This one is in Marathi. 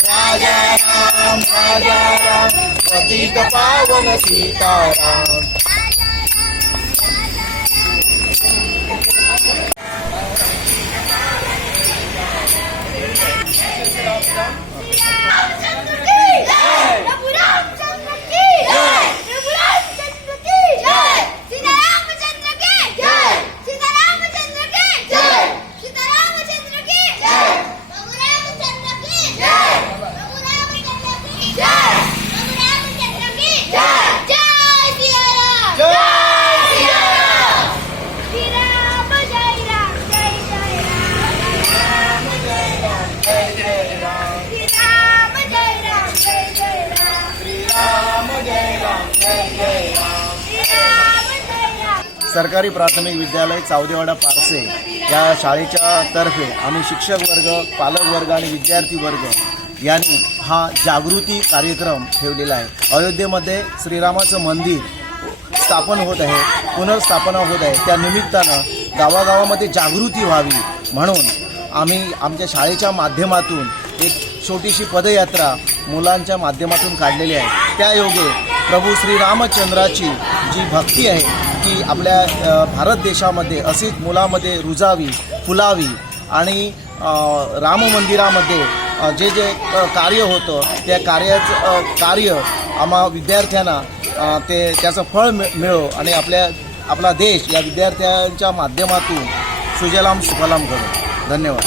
राजा राम पतित पावन सीताराम। सरकारी प्राथमिक विद्यालय चावदेवाडा पारसे या शाळेच्या तर्फे आम्ही शिक्षक वर्ग, पालक वर्ग आणि विद्यार्थी वर्ग यांनी हा जागृती कार्यक्रम ठेवलेला आहे। अयोध्येमध्ये श्रीरामाचं मंदिर स्थापन होत आहे, पुनर्स्थापना होत आहे। त्या निमित्तानं गावागावामध्ये जागृती व्हावी म्हणून आम्ही आमच्या शाळेच्या माध्यमातून एक छोटीशी पदयात्रा मुलांच्या माध्यमातून काढलेली आहे। त्या योगे प्रभू श्रीरामचंद्राची जी भक्ती आहे की आपल्या भारत देशामध्ये अशीच मुलामध्ये रुजावी, फुलावी आणि राम मंदिरामध्ये जे जे कार्य होतं त्या कार्य आम्हा विद्यार्थ्यांना त्याचं फळ मिळो आणि आपला देश या विद्यार्थ्यांच्या माध्यमातून सुजलाम सुफलाम करो। धन्यवाद।